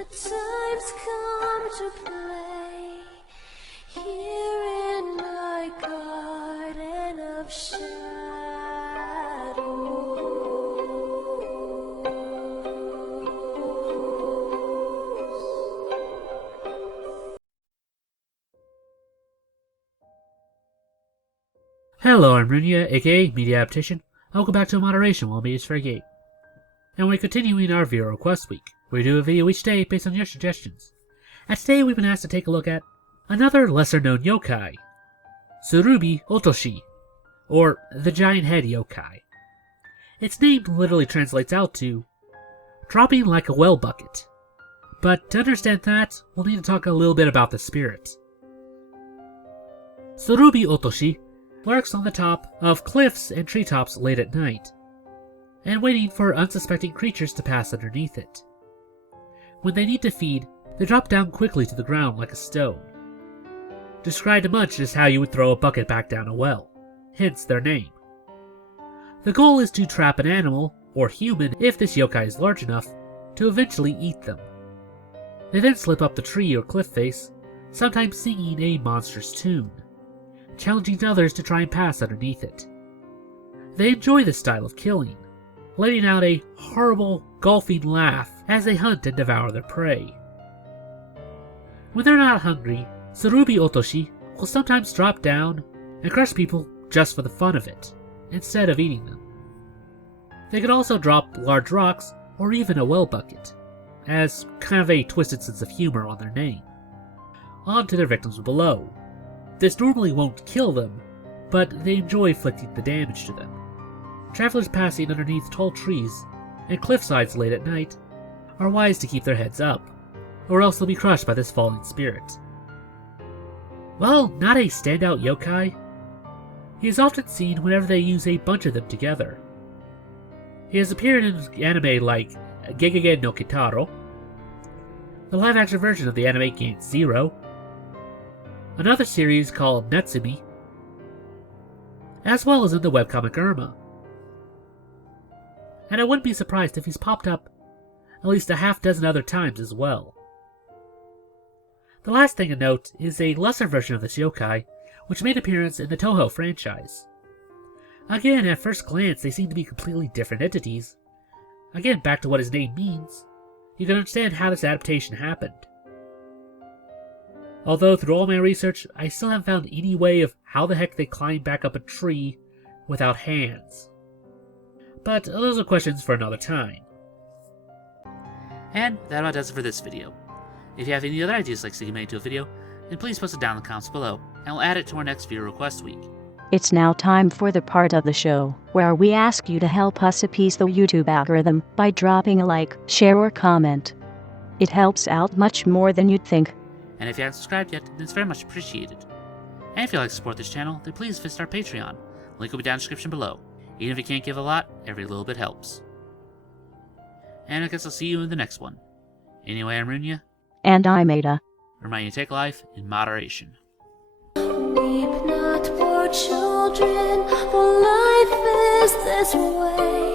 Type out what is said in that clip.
The time's come to play here in my garden of Hello, I'm Runya, aka Media Adaptation. Welcome back to Moderation while Media's Fair Game. And we're continuing our viewer request week, where we do a video each day based on your suggestions. And today we've been asked to take a look at another lesser-known yokai, Tsurube Otoshi, or the Giant Head Yokai. Its name literally translates out to dropping like a well bucket. But to understand that, we'll need to talk a little bit about the spirit. Tsurube Otoshi lurks on the top of cliffs and treetops late at night, and waiting for unsuspecting creatures to pass underneath it. When they need to feed, they drop down quickly to the ground like a stone. Described much as how you would throw a bucket back down a well, hence their name. The goal is to trap an animal, or human if this yokai is large enough, to eventually eat them. They then slip up the tree or cliff face, sometimes singing a monstrous tune, challenging others to try and pass underneath it. They enjoy this style of killing, letting out a horrible, golfing laugh as they hunt and devour their prey. When they're not hungry, Tsurube Otoshi will sometimes drop down and crush people just for the fun of it, instead of eating them. They could also drop large rocks or even a well bucket, as kind of a twisted sense of humor on their name, onto their victims below. This normally won't kill them, but they enjoy inflicting the damage to them. Travelers passing underneath tall trees and cliffsides late at night are wise to keep their heads up, or else they'll be crushed by this falling spirit. While not a standout yokai, he is often seen whenever they use a bunch of them together. He has appeared in anime like Gegege no Kitaro, the live-action version of the anime Game Zero, another series called Natsumi, as well as in the webcomic Irma. And I wouldn't be surprised if he's popped up at least a half dozen other times as well. The last thing to note is a lesser version of this yokai, which made appearance in the Toho franchise. Again, at first glance, they seem to be completely different entities. Again, back to what his name means, you can understand how this adaptation happened. Although through all my research, I still haven't found any way of how the heck they climb back up a tree without hands. But those are questions for another time. And that about does it for this video. If you have any other ideas like seeing made into a video, then please post it down in the comments below, and we'll add it to our next viewer request week. It's now time for the part of the show where we ask you to help us appease the YouTube algorithm by dropping a like, share, or comment. It helps out much more than you'd think. And if you haven't subscribed yet, then it's very much appreciated. And if you'd like to support this channel, then please visit our Patreon. Link will be down in the description below. Even if you can't give a lot, every little bit helps. And I guess I'll see you in the next one. Anyway, I'm Runya. And I'm Ada. Reminding you to take life in moderation. Weep not, poor children, for life is this way.